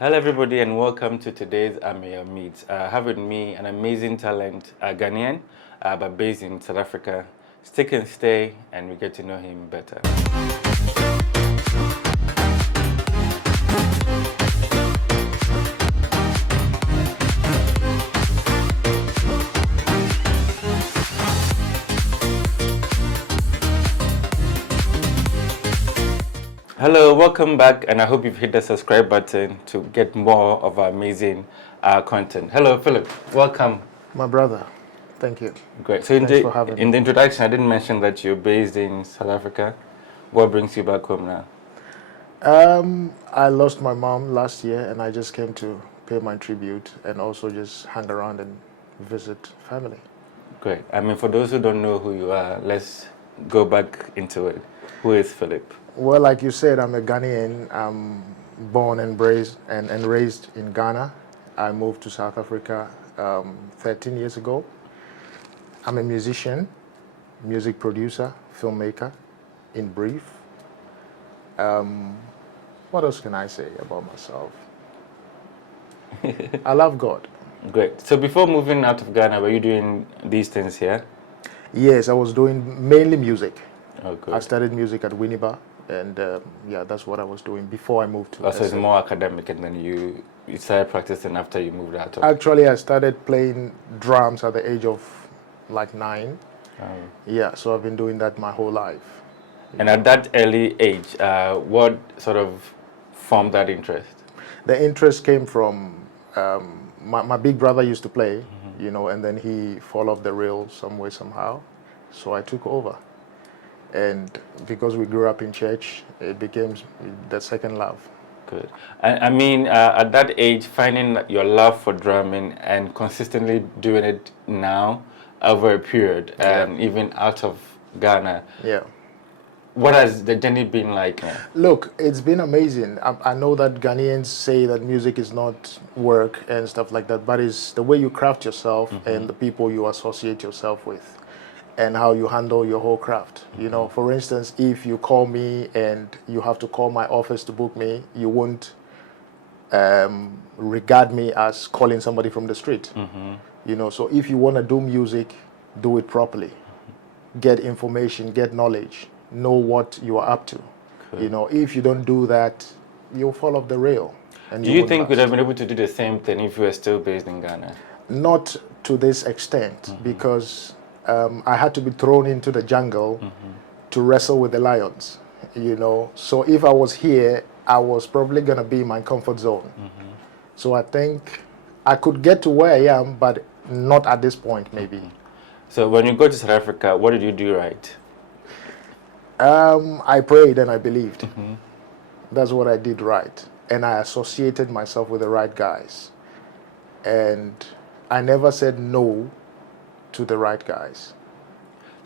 Hello, everybody, and welcome to today's Ameyaw Meet. I have with me an amazing talent, Ghanaian, but based in South Africa. Stick and stay, and we get to know him better. Hello, welcome back, and I hope you've hit the subscribe button to get more of our amazing content. Hello, Philip. Welcome. My brother, thank you. Great. So Thanks for having in me. the introduction, I didn't mention that you're based in South Africa. What brings you back home now? I lost my mom last year, and I just came to pay my tribute and also just hang around and visit family. Great. I mean, for those who don't know who you are, let's go back into it. Who is Philip? Well, like you said, I'm a Ghanaian. I'm born and raised in Ghana. I moved to South Africa 13 years ago. I'm a musician, music producer, filmmaker, in brief. What else can I say about myself? I love God. Great. So before moving out of Ghana, were you doing these things here? Yes, I was doing mainly music. Oh, good. I studied music at Winneba, and yeah, that's what I was doing before I moved to. Also, it's more academic, and then you started practicing after you moved out. Actually, I started playing drums at the age of like 9. Yeah, so I've been doing that my whole life. And at that early age, what sort of formed that interest? The interest came from my big brother used to play, you know, and then he fell off the rail some way, somehow. So I took over. And because we grew up in church, it became the second love. Good. I mean, at that age, finding your love for drumming and consistently doing it now over a period, and even out of Ghana. Yeah. What has the journey been like? Look, it's been amazing. I know that Ghanaians say that music is not work and stuff like that, but it's the way you craft yourself and the people you associate yourself with and how you handle your whole craft. You know, for instance, if you call me and you have to call my office to book me, you won't regard me as calling somebody from the street. You know, so if you want to do music, do it properly. Get information, get knowledge, know what you are up to. Cool. You know, if you don't do that, you'll fall off the rail. And do you think we'd have been able to do the same thing if you were still based in Ghana? Not to this extent, because I had to be thrown into the jungle to wrestle with the lions, you know. So if I was here, I was probably going to be in my comfort zone. So I think I could get to where I am, but not at this point, maybe. So when you go to South Africa, what did you do right? I prayed and I believed. That's what I did right. And I associated myself with the right guys. And I never said no to the right guys.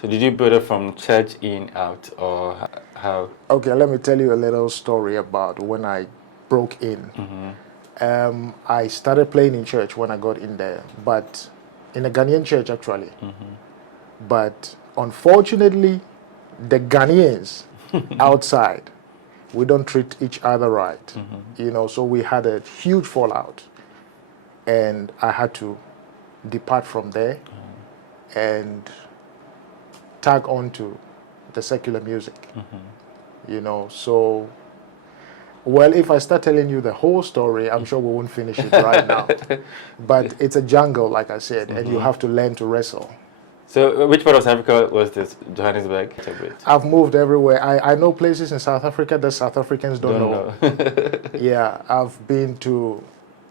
So did you build it from church in out, or how? Okay, let me tell you a little story about when I broke in. I started playing in church when I got in there, but in a Ghanaian church actually. But unfortunately, the Ghanaians outside, we don't treat each other right. You know, so we had a huge fallout. And I had to depart from there and tag on to the secular music. You know, so, well, if I start telling you the whole story, I'm sure we won't finish it right now. But it's a jungle, like I said, and you have to learn to wrestle. So which part of South Africa was this? Johannesburg? I've moved everywhere. I know places in South Africa that South Africans don't know. Yeah, I've been to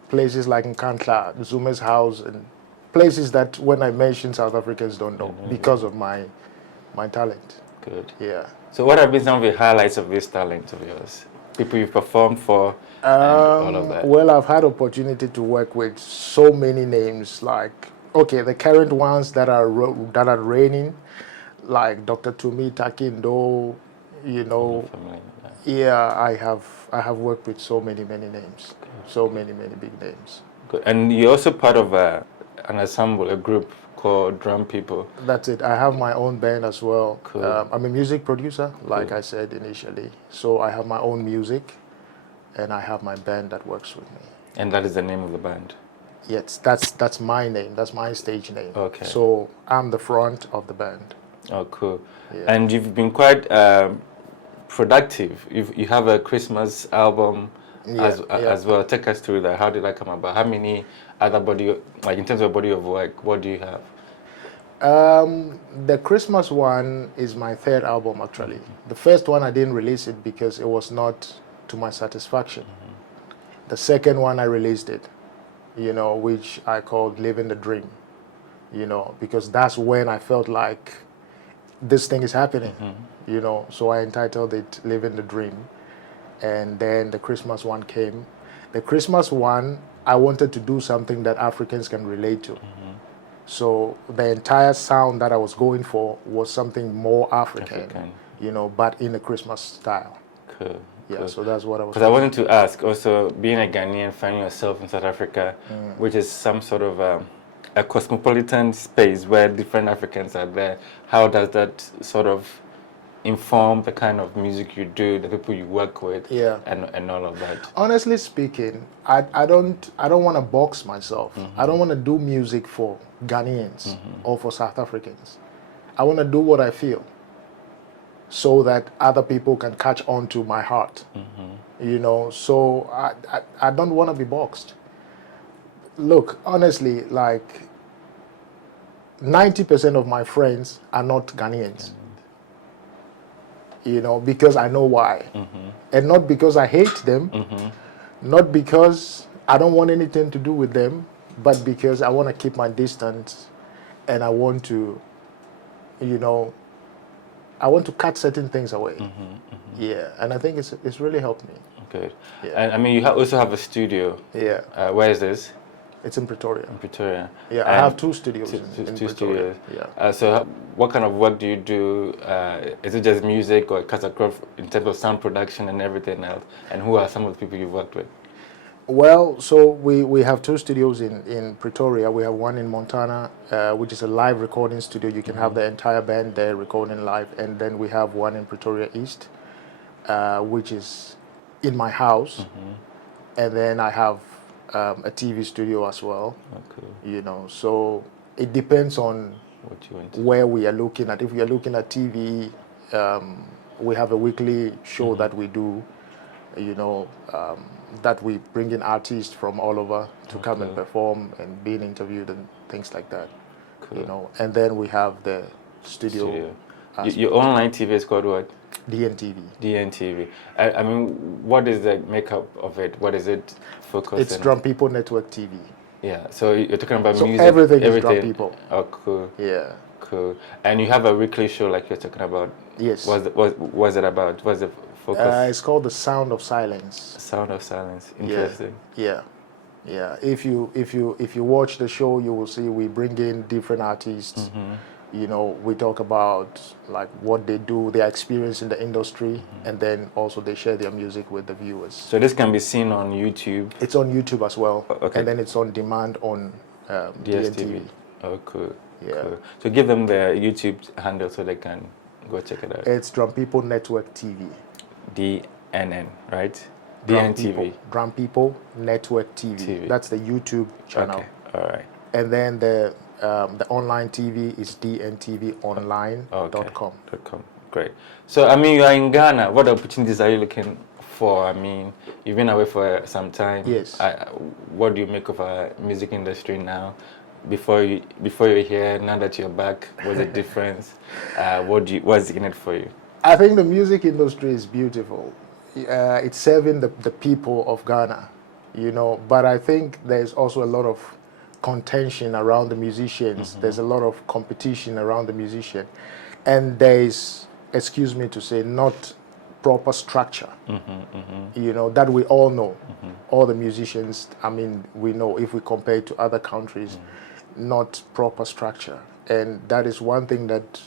places like Nkandla, Zuma's house, and places that when I mention South Africans don't know because of my talent. Good. Yeah. So what have been some of the highlights of this talent of yours? People you've performed for, and all of that. Well, I've had opportunity to work with so many names, like, okay, the current ones that are reigning, like Dr. Tumi Takindo, you know. Yeah, I have worked with so many names, so many big names. Good. And you're also part of an ensemble, a group called Drum People. That's it. I have my own band as well. Cool. I'm a music producer, like I said initially. So I have my own music, and I have my band that works with me. And that is the name of the band? Yes, that's my name. That's my stage name. Okay. So I'm the front of the band. Oh, cool. Yeah. And you've been quite productive. You have a Christmas album as well. Take us through that. How did that come about? How many other in terms of body of work, what do you have? The Christmas one is my third album, actually. The first one I didn't release it because it was not to my satisfaction. The second one I released it, which I called Living the Dream, because that's when I felt like this thing is happening, so I entitled it Living the Dream. And then the Christmas one came. The Christmas one, I wanted to do something that Africans can relate to. So the entire sound that I was going for was something more African. But in a Christmas style. Cool. Yeah, so that's what I was. Because I wanted to ask also, being a Ghanaian, finding yourself in South Africa, which is some sort of a cosmopolitan space where different Africans are there, how does that sort of inform the kind of music you do, the people you work with, and all of that? Honestly speaking, I don't want to box myself. I don't want to do music for Ghanaians or for South Africans. I want to do what I feel, so that other people can catch on to my heart. So I don't want to be boxed. Look, honestly, like 90% of my friends are not Ghanaians. Because I know why. And not because I hate them, not because I don't want anything to do with them, but because I want to keep my distance, and I want to, I want to cut certain things away. Yeah, and I think it's really helped me. Good. Yeah. And I mean, you also have a studio. Yeah. Where is this? It's in Pretoria. In Pretoria. Yeah, I have two studios in two Pretoria. studios. Yeah. So what kind of work do you do? Is it just music, or it cuts across in terms of sound production and everything else? And who are some of the people you've worked with? Well, so we have two studios in Pretoria. We have one in Montana, which is a live recording studio. You can have the entire band there recording live. And then we have one in Pretoria East, which is in my house. And then I have a TV studio as well. Okay. So it depends on what you want. Where we are looking at. If we are looking at TV, we have a weekly show that we do, that we bring in artists from all over to come and perform and being interviewed and things like that. Cool. And then we have the studio. Your online TV is called what? DNTV. DNTV. I mean, what is the makeup of it? What is it focused It's on? Drum People Network TV. Yeah, so you're talking about music. Everything is Drum People. Oh, cool. Yeah. Cool. And you have a weekly show like you're talking about. Yes. What's it about? What's the focus? It's called The Sound of Silence. Sound of Silence. Interesting. Yeah. If you watch the show, you will see we bring in different artists. We talk about like what they do, their experience in the industry, and then also they share their music with the viewers. So this can be seen on YouTube? It's on YouTube as well. Okay. And then it's on demand on DSTV. Oh, cool. Yeah. Cool. So give them the YouTube handle so they can go check it out. It's Drum People Network TV. DNN, right? Drum DNTV. People. Drum People Network TV. That's the YouTube channel. Okay. All right. And then the online TV is dntvonline.com. Great. So, I mean, you are in Ghana. What opportunities are you looking for? I mean, you've been away for some time. Yes. What do you make of our music industry now? Before you're here, now that you're back, what's the difference? What's in it for you? I think the music industry is beautiful. It's serving the people of Ghana, But I think there's also a lot of contention around the musicians. There's a lot of competition around the musician, and there's, excuse me to say, not proper structure. That we all know. All the musicians, I mean, we know if we compare it to other countries, not proper structure, and that is one thing that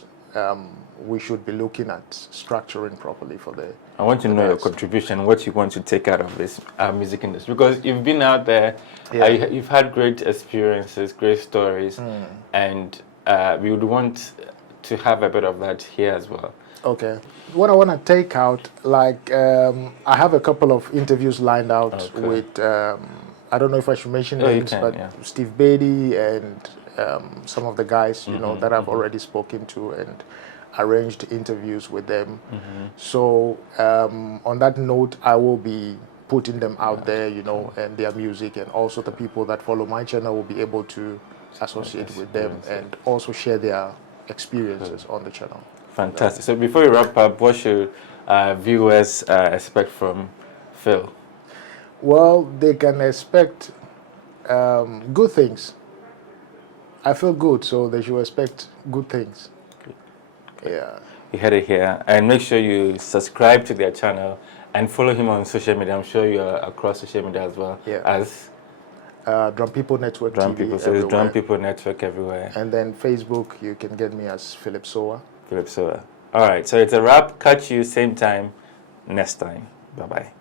we should be looking at, structuring properly for the. I want to know your contribution, what you want to take out of this music industry, because you've been out there, you've had great experiences, great stories, and we would want to have a bit of that here as well. Okay. What I want to take out, like, I have a couple of interviews lined out with, I don't know if I should mention names, but Steve Beatty and some of the guys, you know, that I've already spoken to and arranged interviews with them. So on that note, I will be putting them out there, you know, and their music, and also the people that follow my channel will be able to associate with them and also share their experiences on the channel. Fantastic. So before we wrap up, what should viewers expect from Phil? Well, they can expect good things. I feel good, so they should expect good things. Yeah. You heard it here. And make sure you subscribe to their channel and follow him on social media. I'm sure you are across social media as well. Yeah. As Drum People Network Drum TV People. So everywhere. it's Drum People Network everywhere. And then Facebook, you can get me as Philip Sowah. Philip Sowah. All right. So it's a wrap. Catch you same time next time. Bye-bye.